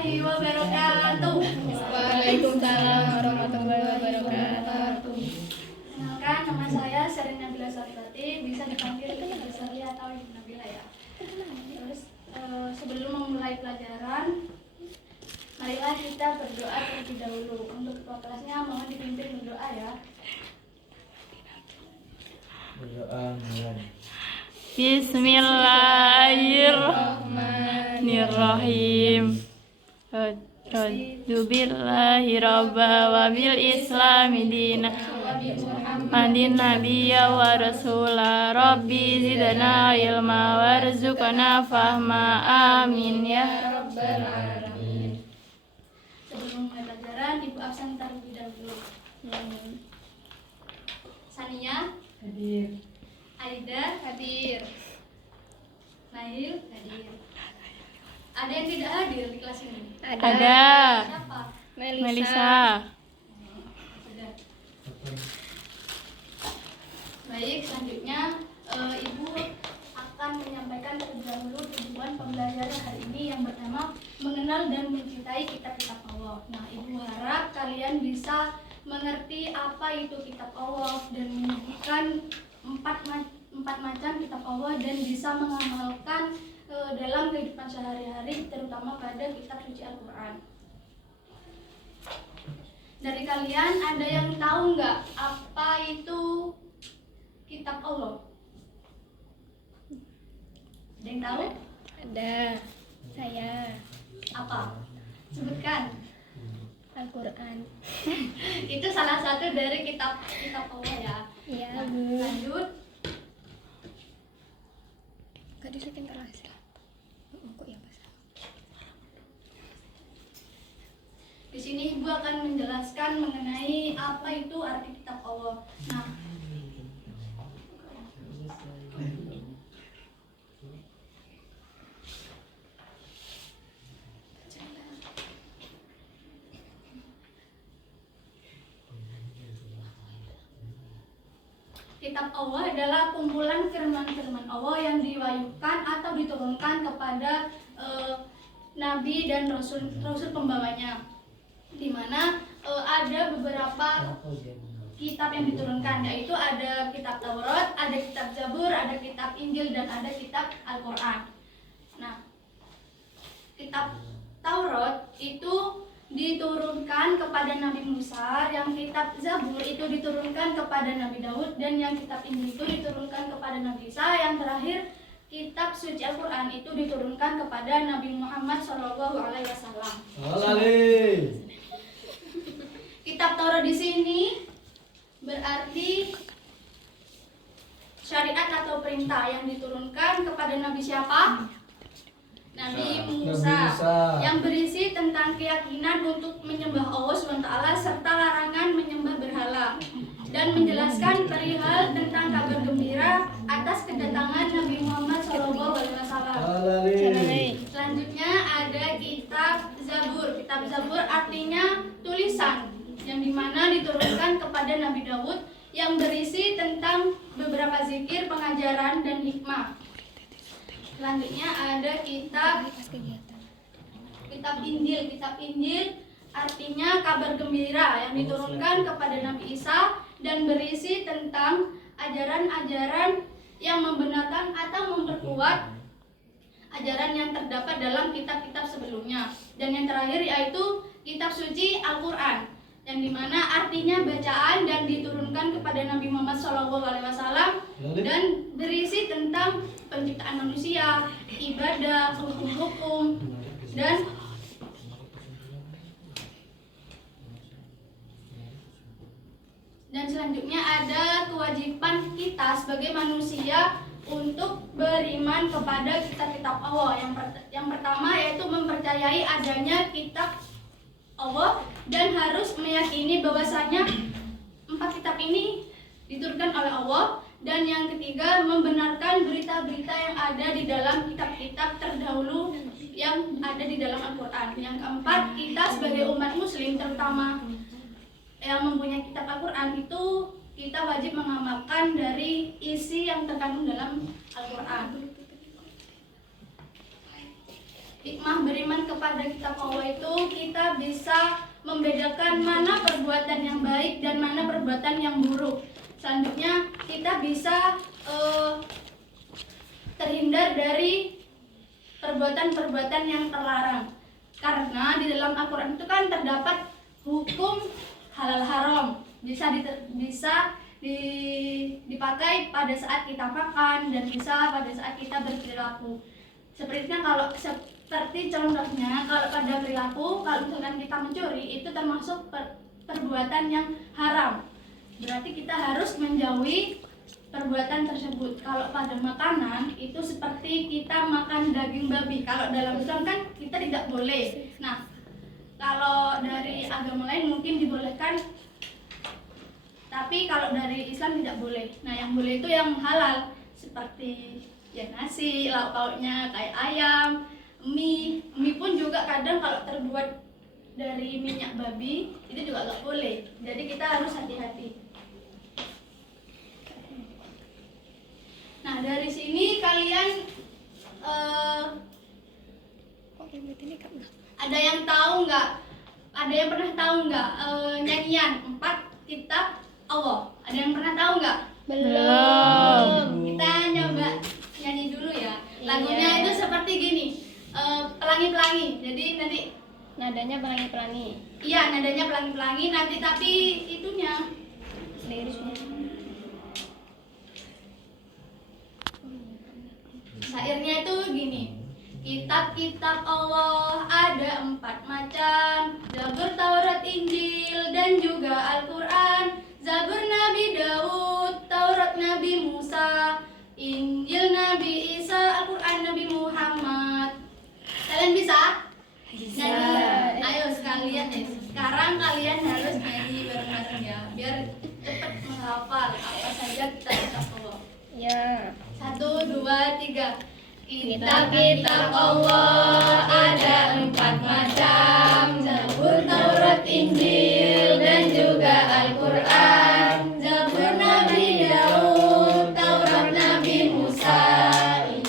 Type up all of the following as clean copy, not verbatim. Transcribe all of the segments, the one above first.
warahmatullahi wabarakatuh. Waalaikumsalam warahmatullahi wabarakatuh. Kenalkan, nama saya Sherin Nabila Saripati, bisa dipanggil Ibu Sari atau Ibu Nabila ya. Terus sebelum memulai pelajaran, marilah kita berdoa terlebih dahulu. Untuk ketua kelasnya mohon dipimpin berdoa ya. Berdoa mulai. Bismillahirrahmanirrahim. Radu billahi robba wa bil islami dina Madin nabiyya wa rasula Rabbi zidana ilma warzuqna fahma amin ya rabbal alamin. Sebelum mulai pelajaran, Ibu absen terlebih dahulu. Sania Hadir. Aida Hadir. Nail hadir. Ada yang tidak hadir di kelas ini? Ada. Siapa? Melisa. Sudah. Baik, selanjutnya Ibu akan menyampaikan terlebih dahulu tujuan pembelajaran hari ini yang pertama mengenal dan mencintai kitab-kitab Allah. Nah, Ibu harap kalian bisa mengerti apa itu kitab Allah dan menyebutkan empat macam kitab Allah dan bisa mengamalkan dalam kehidupan sehari-hari, terutama pada kitab suci Al-Quran. Dari kalian ada yang tahu nggak apa itu kitab Allah? Ada yang tahu? Ada. Saya. Apa? Sebutkan. Al-Quran. Itu salah satu dari kitab Allah ya. Iya, Nah, Bu. lanjut. Gak disukin terhasil. Kok ya, Mas? Di sini Ibu akan menjelaskan mengenai apa itu arti kitab Allah. Nah, kitab Allah adalah kumpulan firman-firman Allah yang diwahyukan atau diturunkan kepada nabi dan rasul pembawanya, di mana ada beberapa kitab yang diturunkan, yaitu ada kitab Taurat, ada kitab Zabur, ada kitab Injil, dan ada kitab Al-Quran. Nah, kitab Taurat itu diturunkan kepada Nabi Musa, yang kitab Zabur itu diturunkan kepada Nabi Daud, dan yang kitab Injil itu diturunkan kepada Nabi Isa, yang terakhir kitab suci Al-Quran itu diturunkan kepada Nabi Muhammad SAW. Kitab Taurat di sini berarti syariat atau perintah yang diturunkan kepada Nabi siapa? Nabi Musa, yang berisi tentang keyakinan untuk menyembah Allah SWT serta larangan menyembah berhala, dan menjelaskan perihal tentang kabar gembira atas kedatangan Nabi Muhammad SAW. Selanjutnya ada kitab Zabur. Kitab Zabur artinya tulisan, yang dimana diturunkan kepada Nabi Daud, yang berisi tentang beberapa zikir, pengajaran, dan hikmah. Selanjutnya ada kitab Injil. Kitab Injil artinya kabar gembira, yang diturunkan kepada Nabi Isa dan berisi tentang ajaran-ajaran yang membenarkan atau memperkuat ajaran yang terdapat dalam kitab-kitab sebelumnya. Dan yang terakhir yaitu kitab suci Al-Quran, yang dimana artinya bacaan dan diturunkan kepada Nabi Muhammad SAW dan berisi tentang penciptaan manusia, ibadah, hukum-hukum, dan selanjutnya ada kewajiban kita sebagai manusia untuk beriman kepada kitab-kitab Allah. Yang pertama yaitu mempercayai adanya kitab Allah dan harus meyakini bahwasanya 4 kitab ini diturunkan oleh Allah. Dan yang ketiga, membenarkan berita-berita yang ada di dalam kitab-kitab terdahulu yang ada di dalam Al-Quran. Yang keempat, kita sebagai umat muslim terutama yang mempunyai kitab Al-Quran itu kita wajib mengamalkan dari isi yang terkandung dalam Al-Quran. Hikmah beriman kepada kitab Allah itu bisa membedakan mana perbuatan yang baik dan mana perbuatan yang buruk. Selanjutnya kita bisa terhindar dari perbuatan-perbuatan yang terlarang. Karena di dalam Al-Quran itu kan terdapat hukum halal haram, bisa dipakai pada saat kita makan dan bisa pada saat kita berperilaku. Seperti contohnya kalau pada perilaku, kalau misalkan kita mencuri itu termasuk perbuatan yang haram. Berarti kita harus menjauhi perbuatan tersebut. Kalau pada makanan itu seperti kita makan daging babi. Kalau dalam Islam kan kita tidak boleh. Nah, kalau dari agama lain mungkin dibolehkan, tapi kalau dari Islam tidak boleh. Nah, yang boleh itu yang halal, seperti ya nasi, lauk pauknya kayak ayam, mie. Mie pun juga kadang kalau terbuat dari minyak babi itu juga nggak boleh. Jadi kita harus hati-hati. Nah, dari sini kalian ada yang tahu nggak? Ada yang pernah tahu nggak nyanyian 4 kitab Allah? Ada yang pernah tahu nggak? Belum. Kita nyoba nyanyi dulu ya. Lagunya itu seperti gini, pelangi-pelangi. Jadi nanti Nadanya pelangi-pelangi. iya, nadanya pelangi-pelangi. Nanti tapi itunya Liriknya. syairnya itu gini. Kitab-kitab Allah ada 4 macam, Zabur, Taurat, Injil, dan juga Al-Quran. Zabur Nabi Daud, Taurat Nabi Musa, Injil Nabi Isa, Al-Quran Nabi Muhammad. Kalian bisa? Bisa. Nyanyi? Ayo sekalian nih. Sekarang kalian harus nyanyi bareng-bareng ya, biar cepat menghafal apa saja kitab-kitab Allah. Ya. 1, 2, 3. Kitab-kitab Allah ada 4 macam, Zabur, Taurat, Injil, dan juga Al-Quran. Zabur Nabi Daud, Taurat Nabi Musa,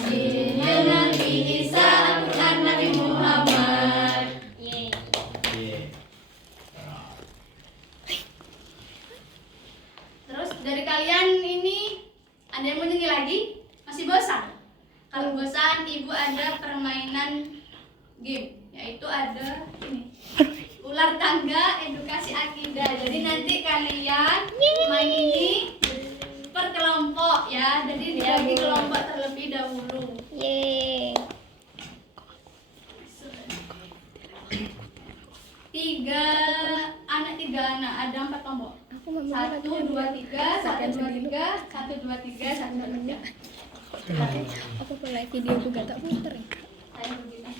Injil Nabi Isa, Al-Quran Nabi Muhammad. Terus dari kalian ini ada yang mau nyanyi lagi? Masih bosan? Kalau bosan, ibu ada permainan game, yaitu ada ini, ular tangga edukasi akidah. Jadi nanti kalian main ini per kelompok ya, jadi dibagi kelompok terlebih dahulu. Yeay. 3 anak, ada 4 kelompok. Aku nggak mau 1, 2, 3, 1, 2, 3, 1, 2, 3, 1, 2, 3. Aku mulai video aku gak tak muter ya. Saya begini.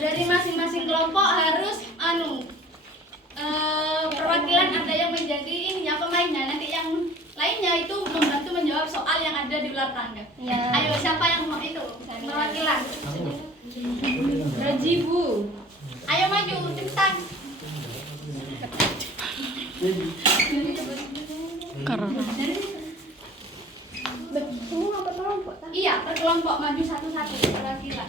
Dari masing-masing kelompok harus perwakilan ada yang menjadi ininya pemainnya. Nanti yang lainnya itu membantu menjawab soal yang ada di ular tangga. Ya. Ayo, siapa yang mau itu? Perwakilan. Rajibu. Ayo maju, cepetan. Kamu apa kelompok? Iya, per kelompok maju satu-satu perwakilan.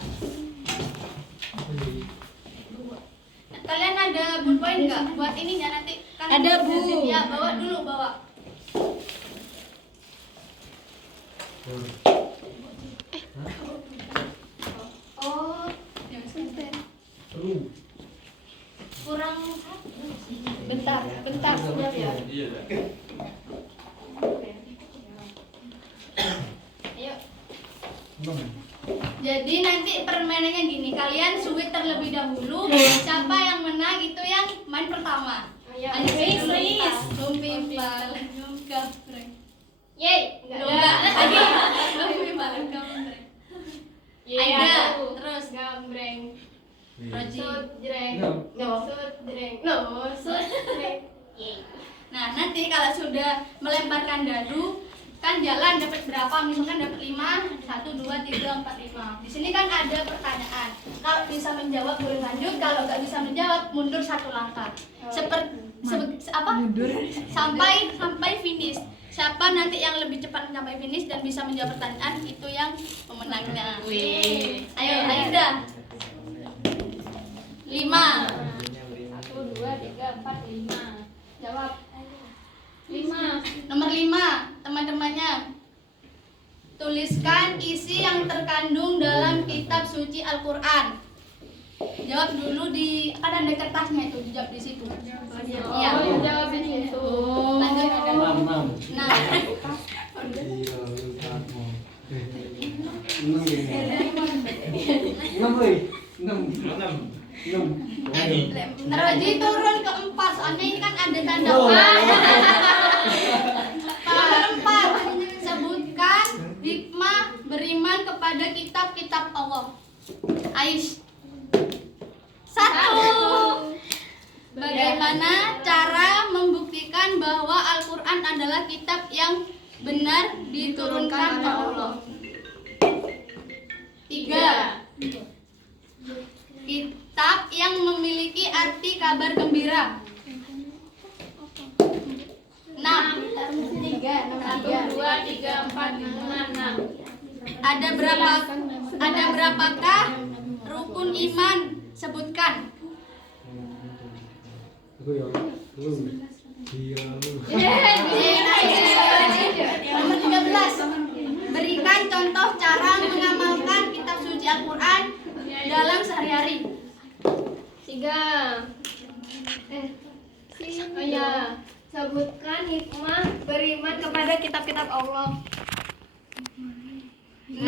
Kalian ada bullpoint nggak buat ininya nanti? Kan Ada, Bu. Ya, bawa dulu, bawa. Oh, ya sebentar. Kurang Bentar. ya. Ayo. Jadi nanti permainannya gini, kalian suit terlebih dahulu. Siapa yang menang itu yang main pertama. Ayo Please. Lumpimpal, gabreng. Yeay. Enggak lagi. Lumpimpal, gabreng. Aida, terus gambreng. Roji. Jreng. No. Sud jreng. Nah, nanti kalau sudah melemparkan dadu, kan jalan dapat berapa, misalkan dapat 5, 1, 2, 3, 4, 5. Di sini kan ada pertanyaan, kalau bisa menjawab boleh lanjut, kalau nggak bisa menjawab mundur 1 langkah sampai finish. Siapa nanti yang lebih cepat sampai finish dan bisa menjawab pertanyaan itu yang pemenangnya. Ayo dah. 5, 1, 2, 3, 4, 5. Jawab. 5. Nomor 5, teman-temannya. Tuliskan isi yang terkandung dalam kitab suci Al-Qur'an. Jawab dulu kan ada kertasnya itu, dijawab di situ. Iya. Jawab di situ. Lanjut ada. 6. Roji turun ke 4, soalnya ini kan ada tanda Nomor 4. Sebutkan hikmah beriman kepada kitab-kitab Allah. Aish. 1. Bagaimana cara membuktikan bahwa Al-Quran adalah kitab yang benar diturunkan oleh Allah? 3. Kitab yang memiliki arti kabar gembira. 6. 1, 2, 3, 4, 5, 6. Ada berapakah rukun iman? Sebutkan. Nomor 13. Berikan contoh cara mengamalkan kitab suci Al-Quran dalam sehari-hari. 3. Oh ya, sebutkan hikmah beriman kepada kitab-kitab Allah. 6. 1.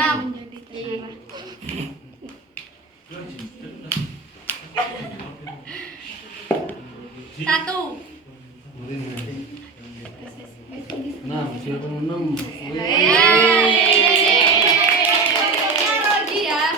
Roji ya.